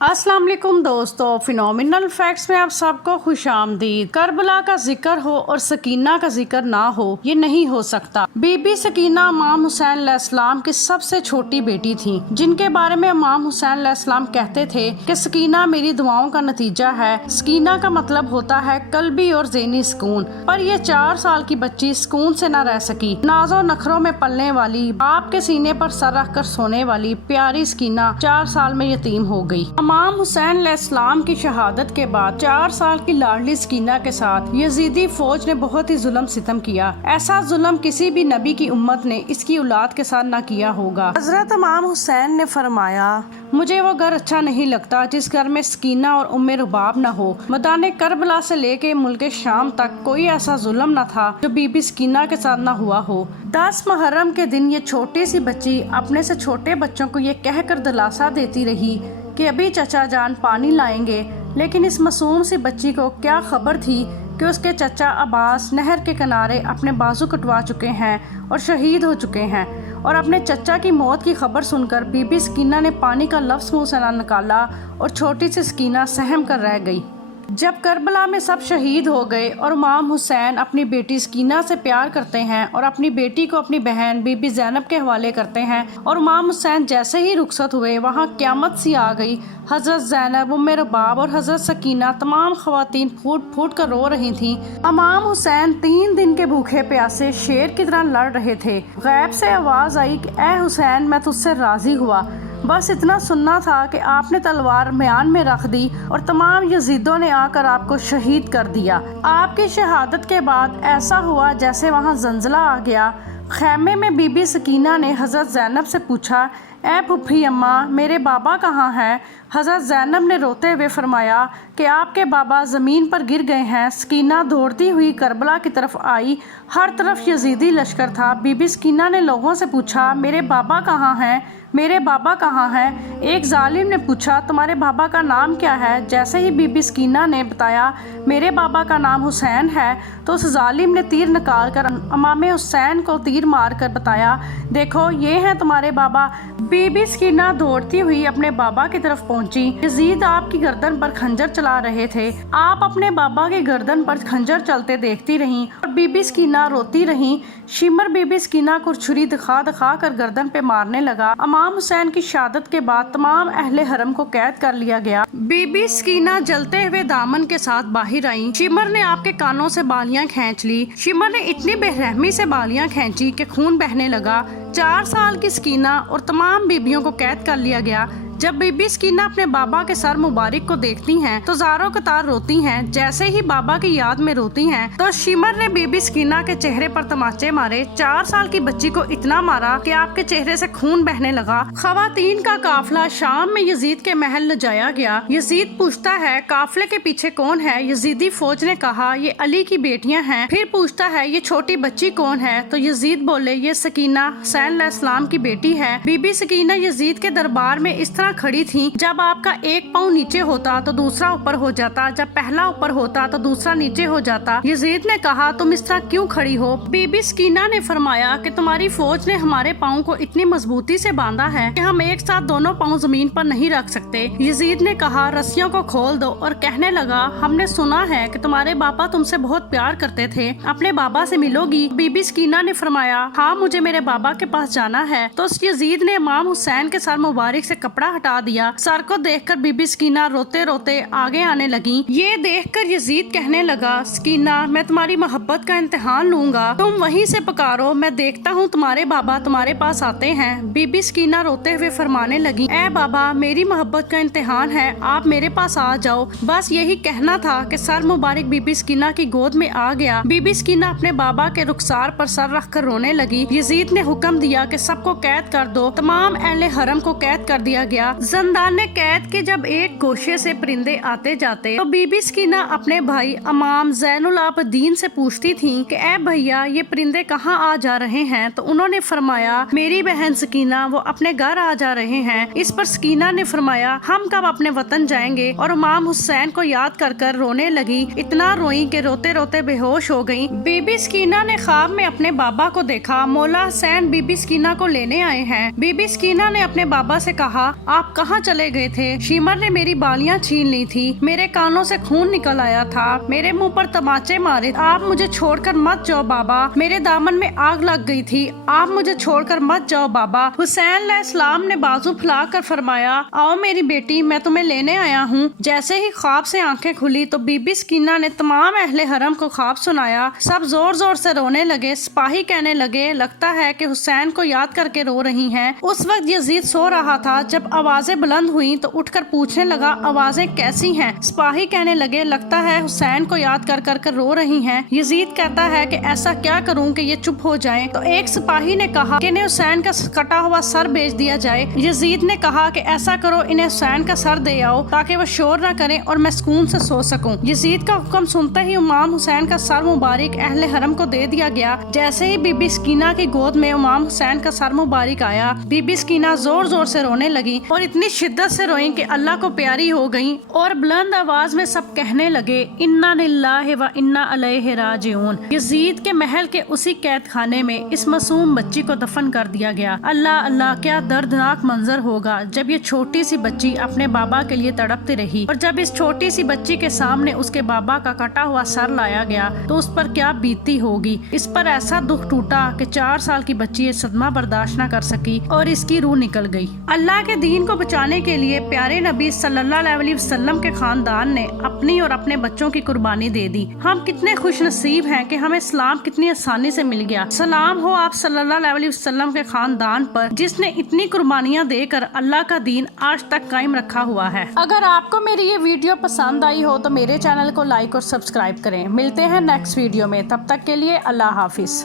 अस्सलाम वालेकुम दोस्तों, फिनोमिनल फैक्ट्स में आप सबको खुश आमदीद। करबला का जिक्र हो और सकीना का जिक्र ना हो, ये नहीं हो सकता। बीबी सकीना इमाम हुसैन अलैहिस्सलाम की सबसे छोटी बेटी थी, जिनके बारे में इमाम हुसैन अलैहिस्सलाम कहते थे कि सकीना मेरी दुआओं का नतीजा है। सकीना का मतलब होता है कल्बी और ज़हनी सुकून। पर ये 4 साल की बच्ची सुकून से न रह सकी। नाजो नखरों में पलने वाली, बाप के सीने पर सर रख कर सोने वाली प्यारी सकीना 4 साल में यतीम हो गई। इमाम हुसैन अलैहिस्सलाम की शहादत के बाद 4 साल की लाडली सकीना के साथ यजीदी फौज ने बहुत ही जुल्म सितम किया। ऐसा जुल्म किसी भी नबी की उम्मत ने इसकी औलाद के साथ न किया होगा। हजरत इमाम हुसैन ने फरमाया, मुझे वो घर अच्छा नहीं लगता जिस घर में सकीना और उम्मे रुबाब न हो। मैदान करबला से लेके मुल्क शाम तक कोई ऐसा जुल्म न था जो बीबी सकीना के साथ न हुआ हो। 10 मुहर्रम के दिन ये छोटी सी बच्ची अपने से छोटे बच्चों को ये कहकर दिलासा देती रही कि अभी चचा जान पानी लाएंगे, लेकिन इस मासूम सी बच्ची को क्या खबर थी कि उसके चचा अब्बास नहर के किनारे अपने बाजू कटवा चुके हैं और शहीद हो चुके हैं। और अपने चचा की मौत की खबर सुनकर बीबी सकीना ने पानी का लफ्ज़ मुंह से न निकाला और छोटी सी सकीना सहम कर रह गई। जब करबला में सब शहीद हो गए और इमाम हुसैन अपनी बेटी सकीना से प्यार करते हैं और अपनी बेटी को अपनी बहन बीबी ज़ैनब के हवाले करते हैं, और इमाम हुसैन जैसे ही रुखसत हुए वहाँ क़यामत सी आ गई। हज़रत ज़ैनब, उम्मे रुबाब और हज़रत सकीना तमाम ख़वातीन फूट फूट कर रो रही थीं। इमाम हुसैन 3 दिन के भूखे प्यासे शेर की तरह लड़ रहे थे। गैब से आवाज़ आई कि ए हुसैन, मैं तुझसे राज़ी हुआ। बस इतना सुनना था कि आपने तलवार म्यान में रख दी और तमाम यजीदों ने आकर आपको शहीद कर दिया। आपकी शहादत के बाद ऐसा हुआ जैसे वहाँ जंजला आ गया। खैमे में बीबी सकीना ने हज़रत ज़ैनब से पूछा, ए फुफी अम्मा, मेरे बाबा कहाँ हैं? हज़रत ज़ैनब ने रोते हुए फरमाया कि आपके बाबा ज़मीन पर गिर गए हैं। सकीना दौड़ती हुई करबला की तरफ आई। हर तरफ यजीदी लश्कर था। बीबी सकीना ने लोगों से पूछा, मेरे बाबा कहाँ हैं? मेरे बाबा कहाँ हैं? एक जालिम ने पूछा, तुम्हारे बाबा का नाम क्या है? जैसे ही बीबी सकीना ने बताया मेरे बाबा का नाम हुसैन है, तो उस जालिम ने तीर निकाल कर इमाम हुसैन को तीर मार कर बताया, देखो ये हैं तुम्हारे बाबा। बीबी सकीना दौड़ती हुई अपने बाबा की तरफ पहुंची। यजीद आपकी गर्दन पर खंजर चला रहे थे। आप अपने बाबा की गर्दन पर खंजर चलते देखती रहीं और बीबी सकीना रोती रहीं। शिमर बीबी सकीना को छुरी दिखा दिखा कर गर्दन पे मारने लगा। इमाम हुसैन की शहादत के बाद तमाम अहले हरम को कैद कर लिया गया। बीबी सकीना जलते हुए दामन के साथ बाहर आई। शिमर ने आपके कानों से बालियां खींच ली। शिमर ने इतनी बेरहमी से बालियां खींची कि खून बहने लगा। 4 साल की सकीना और तमाम बीबियों को कैद कर लिया गया। जब बीबी सकीना अपने बाबा के सर मुबारक को देखती हैं तो ज़ारों कतार रोती हैं। जैसे ही बाबा की याद में रोती हैं तो शिमर ने बीबी सकीना के चेहरे पर तमाचे मारे। 4 साल की बच्ची को इतना मारा कि आपके चेहरे से खून बहने लगा। खवातीन का काफिला शाम में यजीद के महल ले जाया गया। यजीद पूछता है, काफिले के पीछे कौन है? यजीदी फौज ने कहा, ये अली की बेटियां हैं। फिर पूछता है, ये छोटी बच्ची कौन है? तो यजीद बोले, ये सकीना हुसैन अलैहिस्सलाम की बेटी है। बीबी सकीना यजीद के दरबार में इस तरह खड़ी थी, जब आपका एक पाँव नीचे होता तो दूसरा ऊपर हो जाता, जब पहला ऊपर होता तो दूसरा नीचे हो जाता। यजीद ने कहा, तुम इस तरह क्यों खड़ी हो? बीबी सकीना ने फरमाया कि तुम्हारी फौज ने हमारे पाँव को इतनी मजबूती से बांधा है कि हम एक साथ दोनों पाँव जमीन पर नहीं रख सकते। यजीद ने कहा, रस्सियों को खोल दो, और कहने लगा, हमने सुना है कि तुम्हारे बाबा तुमसे बहुत प्यार करते थे, अपने बाबा से मिलोगी? बीबी सकीना ने फरमाया, हाँ, मुझे मेरे बाबा के पास जाना है। तो यजीद ने इमाम हुसैन के सर मुबारक से कपड़ा हटा दिया। सर को देखकर बीबी सकीना रोते रोते आगे आने लगी। ये देखकर यजीद कहने लगा, सकीना, मैं तुम्हारी मोहब्बत का इम्तिहान लूंगा, तुम वहीं से पुकारो, मैं देखता हूँ तुम्हारे बाबा तुम्हारे पास आते हैं। बीबी सकीना रोते हुए फरमाने लगी, ए बाबा, मेरी मोहब्बत का इम्तिहान है, आप मेरे पास आ जाओ। बस यही कहना था कि सर मुबारक बीबी सकीना की गोद में आ गया। बीबी सकीना अपने बाबा के रुखसार पर सर रख कर रोने लगी। यजीद ने हुक्म दिया कि सबको कैद कर दो। तमाम अहले हरम को कैद कर दिया गया। जंदान कैद के जब एक गोशे से परिंदे आते जाते तो बीबी सकीना अपने भाई इमाम ज़ैनुल आबदीन से पूछती थी कि ए भैया, ये परिंदे कहाँ आ जा रहे हैं? तो उन्होंने फरमाया, मेरी बहन सकीना, वो अपने घर आ जा रहे हैं। इस पर सकीना ने फरमाया, हम कब अपने वतन जाएंगे? और इमाम हुसैन को याद कर कर रोने लगी। इतना रोई कि रोते रोते बेहोश हो गई। बीबी सकीना ने ख्वाब में अपने बाबा को देखा। मौला हुसैन बीबी सकीना को लेने आए हैं। बीबी सकीना ने अपने बाबा से कहा, आप कहाँ चले गए थे? शीमर ने मेरी बालियां छीन ली थी, मेरे कानों से खून निकल आया था, मेरे मुंह पर तमाचे मारे। आप मुझे छोड़कर मत जाओ बाबा, मेरे दामन में आग लग गई थी, आप मुझे छोड़कर मत जाओ बाबा। हुसैन अलैहिस्सलाम ने बाजू फैलाकर फरमाया, आओ मेरी बेटी, मैं तुम्हें लेने आया हूँ। जैसे ही ख्वाब से आंखें खुली तो बीबी सकीना ने तमाम अहले हरम को ख्वाब सुनाया। सब जोर जोर से रोने लगे। सिपाही कहने लगे, लगता है कि हुसैन को याद करके रो रही हैं। उस वक्त यजीद सो रहा था। जब आवाजें बुलंद हुई तो उठकर पूछने लगा, आवाजें कैसी हैं? सिपाही कहने लगे, लगता है हुसैन को याद कर कर रो रही हैं। यजीद कहता है कि ऐसा क्या करूं कि ये चुप हो जाएं? तो एक सिपाही ने कहा कि इन्हें हुसैन का कटा हुआ सर भेज दिया जाए। यजीद ने कहा कि ऐसा करो, इन्हें हुसैन का सर दे आओ ताकि वो शोर न करें और मैं सुकून से सो सकूं। यजीद का हुक्म सुनते ही इमाम हुसैन का सर मुबारक अहले हरम को दे दिया गया। जैसे ही बीबी सकीना की गोद में इमाम हुसैन का सर मुबारक आया, बीबी सकीना जोर जोर से रोने लगी और इतनी शिद्दत से रोई कि अल्लाह को प्यारी हो गई और बुलंद आवाज में सब कहने लगे, इन्ना लिल्लाहि व इन्ना अलैहि राजिऊन। यजीद के महल के उसी कैद खाने में इस मासूम बच्ची को दफन कर दिया गया। अल्लाह अल्लाह, क्या दर्दनाक मंजर होगा जब ये छोटी सी बच्ची अपने बाबा के लिए तड़पती रही और जब इस छोटी सी बच्ची के सामने उसके बाबा का कटा हुआ सर लाया गया तो उस पर क्या बीती होगी। इस पर ऐसा दुख टूटा कि 4 साल की बच्ची ये सदमा बर्दाश्त न कर सकी और इसकी रूह निकल गई। अल्लाह के दीन को बचाने के लिए प्यारे नबी सल्लल्लाहु अलैहि वसल्लम के खानदान ने अपनी और अपने बच्चों की कुर्बानी दे दी। हम कितने खुश नसीब हैं कि हमें इस्लाम कितनी आसानी से मिल गया। सलाम हो आप सल्लल्लाहु अलैहि वसल्लम के खानदान पर जिसने इतनी कुर्बानियां देकर अल्लाह का दीन आज तक कायम रखा हुआ है। अगर आपको मेरी ये वीडियो पसंद आई हो तो मेरे चैनल को लाइक और सब्सक्राइब करें। मिलते हैं नेक्स्ट वीडियो में, तब तक के लिए अल्लाह हाफिज।